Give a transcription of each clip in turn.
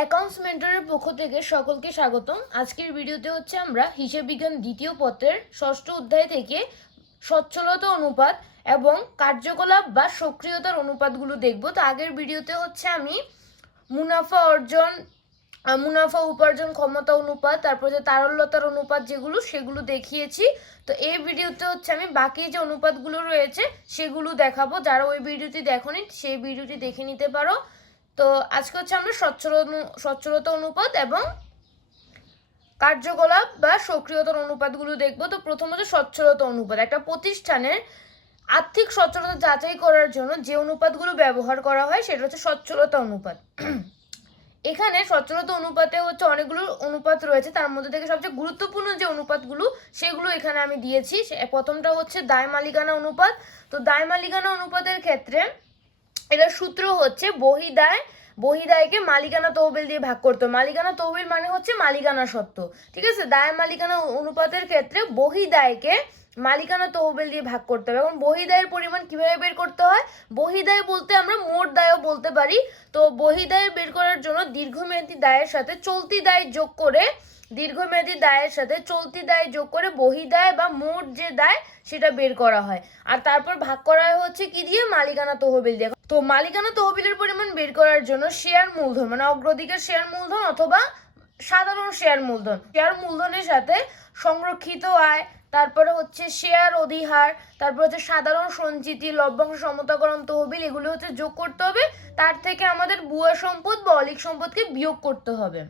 Accounts মেন্টরের পক্ষ থেকে সকলকে স্বাগতম। আজকের ভিডিওতে হচ্ছে আমরা হিসাব বিজ্ঞান দ্বিতীয় পত্রের ষষ্ঠ অধ্যায় থেকে সচ্ছলতা অনুপাত এবং কার্যকলাপ বা সক্রিয়তার অনুপাতগুলো দেখব। তো আগের ভিডিওতে হচ্ছে আমি মুনাফা উপার্জন ক্ষমতা অনুপাত, তারপর যে তারল্যতার অনুপাত যেগুলো সেগুলো দেখিয়েছি। তো এই ভিডিওতে হচ্ছে আমি বাকি যে অনুপাতগুলো রয়েছে সেগুলো দেখাবো। যারা ওই ভিডিওটি দেখোনি সেই ভিডিওটি দেখে নিতে পারো। তো আজকে হচ্ছে আমরা সচ্ছলতা অনুপাত এবং কার্যকলাপ বা সক্রিয়তার অনুপাতগুলো দেখব। তো প্রথমত সচ্ছলতা অনুপাত। একটা প্রতিষ্ঠানের আর্থিক সচ্ছলতা যাচাই করার জন্য যে অনুপাতগুলো ব্যবহার করা হয় সেটা হচ্ছে সচ্ছলতা অনুপাত। এখানে সচ্ছলতা অনুপাতে হচ্ছে অনেকগুলো অনুপাত রয়েছে, তার মধ্যে থেকে সবচেয়ে গুরুত্বপূর্ণ যে অনুপাতগুলো সেগুলো এখানে আমি দিয়েছি। প্রথমটা হচ্ছে দায় মালিকানা অনুপাত। তো দায় মালিকানা অনুপাতের ক্ষেত্রে এটার সূত্র হচ্ছে বহিদায়কে মালিকানা তহবিল দিয়ে ভাগ করতে হবে। মালিকানা তহবিল মানে হচ্ছে মালিকানা সত্ত্ব, ঠিক আছে। দায় মালিকানা অনুপাতের ক্ষেত্রে বহিদায়কে মালিকানা তহবিল দিয়ে ভাগ করতে হবে। এবং বহিদায়ের পরিমাণ কিভাবে বের করতে হয়? বহিদায় বলতে আমরা মোট দায়ও বলতে পারি। তো বহিদায় বের করার জন্য দীর্ঘমেয়াদী দায়ের সাথে চলতি দায় যোগ করে বহিদায় বা মোট যে দায় সেটা বের করা হয়। আর তারপর ভাগ করা হচ্ছে কি দিয়ে? মালিকানা তহবিল দিয়ে। তো মালিকানা তহবিলের পরিমাণ বের করার জন্য শেয়ার মূলধন মানে অগ্রাধিকার শেয়ার মূলধন অথবা সাধারণ শেয়ার মূলধনের সাথে সংরক্ষিত আয়, তারপরে হচ্ছে শেয়ার অধিহার, তারপর হচ্ছে সাধারণ সঞ্চিতি, লভ্যাংশ সমতাকরণ তহবিল, এগুলো হচ্ছে যোগ করতে হবে। তার থেকে আমাদের ভুয়া সম্পদ বা অলিক সম্পদকে বিয়োগ করতে হবে,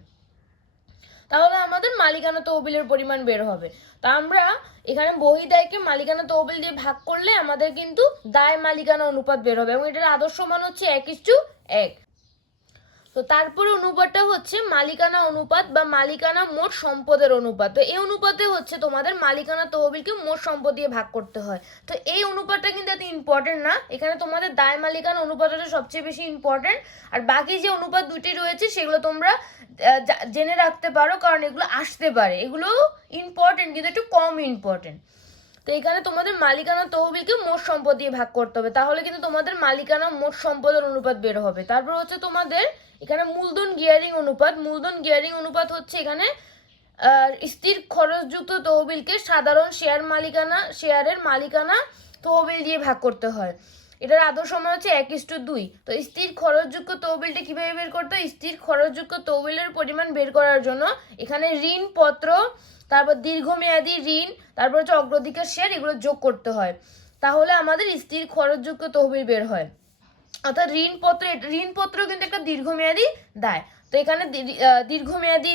তাহলে আমাদের মালিকানা তহবিলের পরিমাণ বের হবে। তা আমরা এখানে বহিদায়কে মালিকানা তহবিল দিয়ে ভাগ করলে আমাদের কিন্তু দায় মালিকানা অনুপাত বের হবে এবং এটার আদর্শ মান হচ্ছে 1:1। তো তারপরে অনুপাতটা হচ্ছে মালিকানা অনুপাত বা মালিকানা মোট সম্পদের অনুপাত। তো এই অনুপাতে হচ্ছে তোমাদের মালিকানা তহবিলকে মোট সম্পদ দিয়ে ভাগ করতে হয়। তো এই অনুপাতটা কিন্তু এত ইম্পর্টেন্ট না, এখানে তোমাদের দায় মালিকানা অনুপাতটা সবচেয়ে বেশি ইম্পর্টেন্ট। আর বাকি যে অনুপাত দুটি রয়েছে সেগুলো তোমরা জেনে রাখতে পারো, কারণ এগুলো আসতে পারে। এগুলো ইম্পর্টেন্ট কিন্তু একটু কম ইম্পর্টেন্ট। তো এখানে তোমাদের মালিকানা তহবিলকে মোট সম্পদ দিয়ে ভাগ করতে হবে, তাহলে কিন্তু তোমাদের মালিকানা মোট সম্পদের অনুপাত বের হবে। তারপর হচ্ছে তোমাদের এখানে মূলধন গিয়ারিং অনুপাত হচ্ছে এখানে স্থির খরচযুক্ত তহবিলকে সাধারণ শেয়ারের মালিকানা তহবিল দিয়ে ভাগ করতে হয়। এটার আদর্শ মান হচ্ছে 1:2। তো স্থির খরচযুক্ত তহবিলটা কিভাবে বের করতে হয়? স্থির খরচযুক্ত তহবিলের পরিমাণ বের করার জন্য এখানে ঋণপত্র, তারপর দীর্ঘমেয়াদী ঋণ, তারপর হচ্ছে অগ্রাধিকার শেয়ার, এগুলো যোগ করতে হয়, তাহলে আমাদের স্থির খরচযুক্ত তহবিল বের হয়। অর্থাৎ ঋণপত্র কিন্তু একটা দীর্ঘমেয়াদী দায়। তো এখানে দীর্ঘমেয়াদী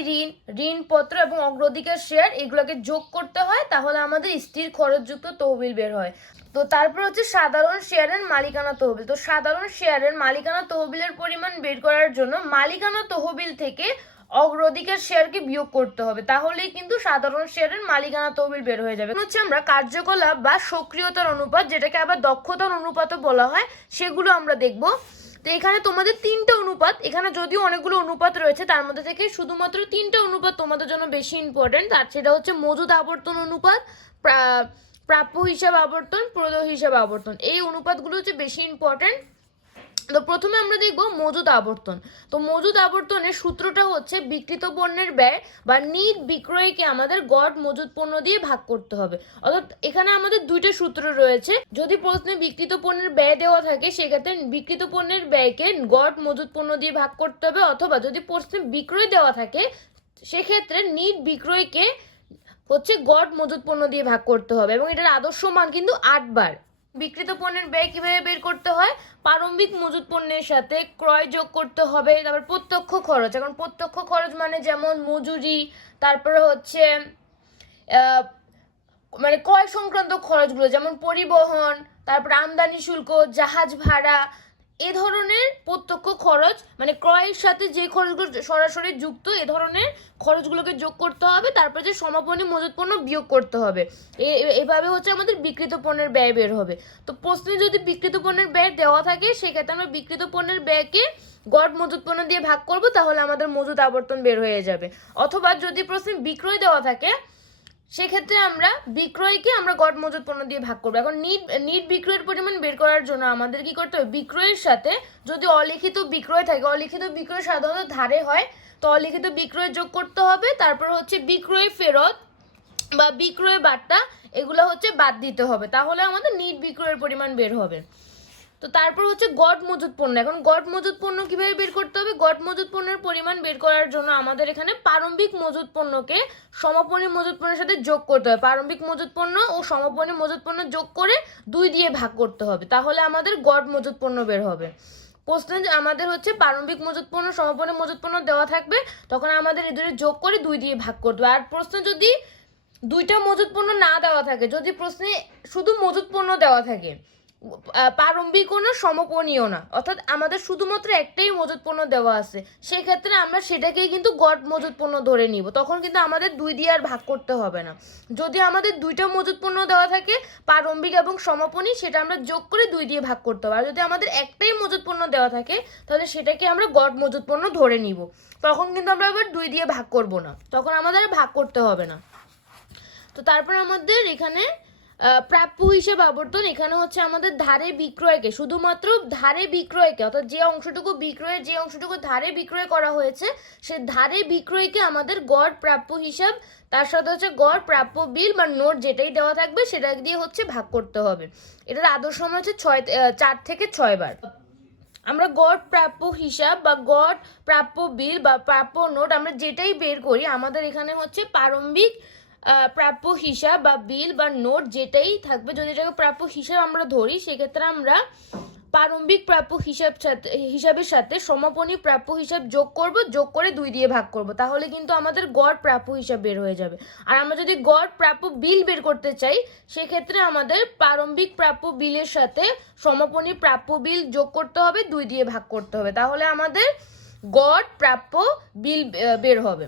ঋণপত্র এবং অগ্রাধিকার শেয়ার এগুলোকে যোগ করতে হয়, তাহলে আমাদের স্থির খরচযুক্ত তহবিল বের হয়। তো তারপর হচ্ছে সাধারণ শেয়ারের মালিকানা তহবিল। তো সাধারণ শেয়ারের মালিকানা তহবিলের পরিমাণ বের করার জন্য মালিকানা তহবিল থেকে অগ্রাধিকার শেয়ারকে বিয়োগ করতে হবে, তাহলেই কিন্তু সাধারণ শেয়ারের মালিকানা তহবিল বের হয়ে যাবে। হচ্ছে আমরা কার্যকলাপ বা সক্রিয়তার অনুপাত, যেটাকে আবার দক্ষতার অনুপাতও বলা হয়, সেগুলো আমরা দেখব। তো এখানে তোমাদের তিনটা অনুপাত, এখানে যদিও অনেকগুলো অনুপাত রয়েছে তার মধ্যে থেকে শুধুমাত্র তিনটা অনুপাত তোমাদের জন্য বেশি ইম্পর্টেন্ট। আর সেটা হচ্ছে মজুদ আবর্তন অনুপাত, প্রাপ্য হিসাব আবর্তন, প্রদেয় হিসাব আবর্তন। এই অনুপাতগুলো হচ্ছে বেশি ইম্পর্টেন্ট। তো প্রথমে আমরা দেখব মজুদ আবর্তন। তো মজুদ আবর্তনের সূত্রটা হচ্ছে বিক্রিত পণ্যের ব্যয় বা নিট বিক্রয়কে আমাদের গড় মজুদ পণ্য দিয়ে ভাগ করতে হবে। অর্থাৎ এখানে আমাদের দুইটা সূত্র রয়েছে। যদি প্রশ্নে বিক্রিত পণ্যের ব্যয় দেওয়া থাকে সেক্ষেত্রে বিক্রিত পণ্যের ব্যয়কে গড় মজুদ পণ্য দিয়ে ভাগ করতে হবে, অথবা যদি প্রশ্নে বিক্রয় দেওয়া থাকে সেক্ষেত্রে নিট বিক্রয়কে হচ্ছে গড় মজুদ পণ্য দিয়ে ভাগ করতে হবে। এবং এটার আদর্শ মান কিন্তু 8 বার। বিক্রিত পণ্যের ব্যয় কিভাবে বের করতে হয়? প্রারম্ভিক মজুদ পণ্যের সাথে ক্রয় যোগ করতে হবে। তারপর প্রত্যক্ষ খরচ, এখন প্রত্যক্ষ খরচ মানে যেমন মজুরি, তারপরে হচ্ছে মানে ক্রয় সংক্রান্ত খরচগুলো যেমন পরিবহন, তারপর আমদানি শুল্ক, জাহাজ ভাড়া, এ ধরনের প্রত্যক্ষ খরচ মানে ক্রয়ের সাথে যে খরচগুলো সরাসরি যুক্ত এ ধরনের খরচগুলোকে যোগ করতে হবে, তারপরে যে সমাপনী মজুত পণ্য বিয়োগ করতে হবে। এভাবে হচ্ছে আমাদের বিক্রিত পণ্যের ব্যয় বের হবে। তো প্রশ্নে যদি বিক্রিত পণ্যের ব্যয় দেওয়া থাকে সেক্ষেত্রে আমরা বিক্রিত পণ্যের ব্যয়কে গড় মজুত পণ্য দিয়ে ভাগ করব, তাহলে আমাদের মজুদ আবর্তন বের হয়ে যাবে। অথবা যদি প্রশ্নে বিক্রয় দেওয়া থাকে সেক্ষেত্রে আমরা বিক্রয়কে আমরা গড় মজুত পণ্য দিয়ে ভাগ করবো। এখন নিট বিক্রয়ের পরিমাণ বের করার জন্য আমাদের কি করতে হবে, বিক্রয়ের সাথে যদি অলিখিত বিক্রয় থাকে, অলিখিত বিক্রয় সাধারণত ধারে হয়, তো অলিখিত বিক্রয় যোগ করতে হবে। তারপর হচ্ছে বিক্রয় ফেরত বা বিক্রয় বার্তা, এগুলো হচ্ছে বাদ দিতে হবে, তাহলে আমাদের নিট বিক্রয়ের পরিমাণ বের হবে। তো তারপর হচ্ছে গড় মজুত পণ্য। এখন গড় মজুত পণ্য কিভাবে বের করতে হবে, গড় মজুত পণ্যের পরিমাণ বের করার জন্য আমাদের এখানে প্রারম্ভিক মজুত পণ্যকে সমাপনী মজুত পণ্যের সাথে যোগ করতে হবে। প্রারম্ভিক মজুত পণ্য ও সমাপনী মজুত পণ্য যোগ করে 2 দিয়ে ভাগ করতে হবে, তাহলে আমাদের গড় মজুত পণ্য বের হবে। প্রশ্নে আমাদের হচ্ছে প্রারম্ভিক মজুত পণ্য সমাপনী মজুত পণ্য দেওয়া থাকবে, তখন আমাদের এই দুটো যোগ করে 2 দিয়ে ভাগ করতে হবে। আর প্রশ্নে যদি দুইটা মজুত পণ্য না দেওয়া থাকে, যদি প্রশ্নে শুধু মজুত পণ্য দেওয়া থাকে, প্রারম্ভিকও না সমাপনীয় না, অর্থাৎ আমাদের শুধুমাত্র একটাই মজুত পণ্য দেওয়া আছে, সেক্ষেত্রে আমরা সেটাকেই কিন্তু গড় মজুত পণ্য ধরে নিব, তখন কিন্তু আমাদের 2 দিয়ে আর ভাগ করতে হবে না। যদি আমাদের দুইটা মজুত পণ্য দেওয়া থাকে, প্রারম্ভিক এবং সমাপনী, সেটা আমরা যোগ করে 2 দিয়ে ভাগ করতে হবে। আর যদি আমাদের একটাই মজুত পণ্য দেওয়া থাকে, তাহলে সেটাকে আমরা গড় মজুত পণ্য ধরে নিব, তখন কিন্তু আমরা আবার 2 দিয়ে ভাগ করব না, তখন আমাদের ভাগ করতে হবে না। তো তারপর আমাদের এখানে প্রাপ্য হিসেব আবর্তন, এখানে হচ্ছে আমাদের ধারে বিক্রয়কে, শুধুমাত্র ধারে বিক্রয়কে, অর্থাৎ যে অংশটুকু বিক্রয়ের, যে অংশটুকু ধারে বিক্রয় করা হয়েছে, সে ধারে বিক্রয়কে আমাদের গড় প্রাপ্য হিসাব, তার সাথে হচ্ছে গড় প্রাপ্য বিল বা নোট যেটাই দেওয়া থাকবে সেটা দিয়ে হচ্ছে ভাগ করতে হবে। এটার আদর্শ সময় হচ্ছে 4 থেকে 6 বার। আমরা গড় প্রাপ্য হিসাব বা গড় প্রাপ্য বিল বা প্রাপ্য নোট আমরা যেটাই বের করি, আমাদের এখানে হচ্ছে প্রারম্ভিক প্রাপ্য হিসাব বা বিল বা নোট যেটাই থাকবে, যদি এটাকে প্রাপ্য হিসাব আমরা ধরি, সেক্ষেত্রে আমরা প্রারম্ভিক প্রাপ্য হিসাবের সাথে সমাপনী প্রাপ্য হিসাব যোগ করব, যোগ করে 2 দিয়ে ভাগ করব, তাহলে কিন্তু আমাদের গড় প্রাপ্য হিসাব বের হয়ে যাবে। আর আমরা যদি গড় প্রাপ্য বিল বের করতে চাই, সেক্ষেত্রে আমাদের প্রারম্ভিক প্রাপ্য বিলের সাথে সমাপনী প্রাপ্য বিল যোগ করতে হবে, 2 দিয়ে ভাগ করতে হবে, তাহলে আমাদের গড় প্রাপ্য বিল বের হবে।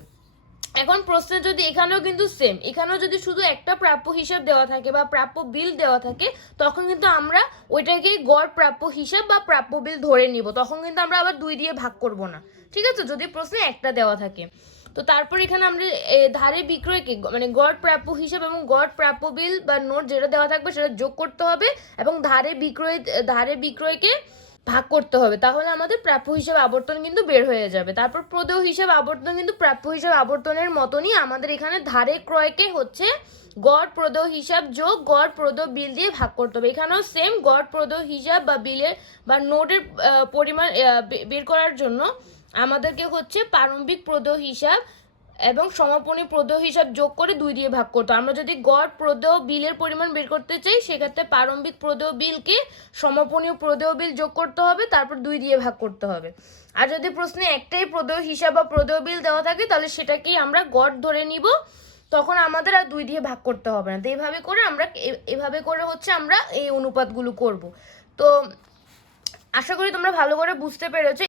এখন প্রশ্নে যদি এখানেও কিন্তু সেম, এখানেও যদি শুধু একটা প্রাপ্য হিসাব দেওয়া থাকে বা প্রাপ্য বিল দেওয়া থাকে, তখন কিন্তু আমরা ওইটাকে গড় প্রাপ্য হিসাব বা প্রাপ্য বিল ধরে নিব, তখন কিন্তু আমরা আবার 2 দিয়ে ভাগ করব না, ঠিক আছে, যদি প্রশ্নে একটা দেওয়া থাকে। তো তারপর এখানে আমরা ধারে বিক্রয়কে মানে গড় প্রাপ্য হিসাব এবং গড় প্রাপ্য বিল বা নোট যেটা দেওয়া থাকবে সেটা যোগ করতে হবে, এবং ধারে বিক্রয়কে ভাগ করতে হবে, তাহলে আমাদের প্রাপ্য হিসাব আবর্তন কিন্তু বের হয়ে যাবে। তারপর প্রদেয় হিসাব আবর্তন কিন্তু প্রাপ্য হিসাব আবর্তনের মতনই, আমাদের এখানে ধারে ক্রয়কে হচ্ছে গড় প্রদেয় হিসাব যোগ গড় প্রদেয় বিল দিয়ে ভাগ করতে হবে। এখানেও সেম, গড় প্রদেয় হিসাব বা বিলের বা নোটের পরিমাণ বের করার জন্য আমাদেরকে হচ্ছে প্রারম্ভিক প্রদেয় হিসাব এবং সমাপনী প্রদেয় হিসাব যোগ করে 2 দিয়ে ভাগ করতে। আমরা যদি গড় প্রদেয় বিলের পরিমাণ বের করতে চাই, সেক্ষেত্রে প্রারম্ভিক প্রদেয় বিলকে সমাপনী প্রদেয় বিল যোগ করতে হবে, তারপর 2 দিয়ে ভাগ করতে হবে। আর যদি প্রশ্নে একটাই প্রদেয় হিসাব বা প্রদেয় বিল দেওয়া থাকে, তাহলে সেটাকেই আমরা গড় ধরে নিব, তখন আমাদের আর 2 দিয়ে ভাগ করতে হবে না। তো এভাবে করে হচ্ছে আমরা এই অনুপাতগুলো করব। তো আশা করি তোমরা ভালো করে বুঝতে পেরেছো।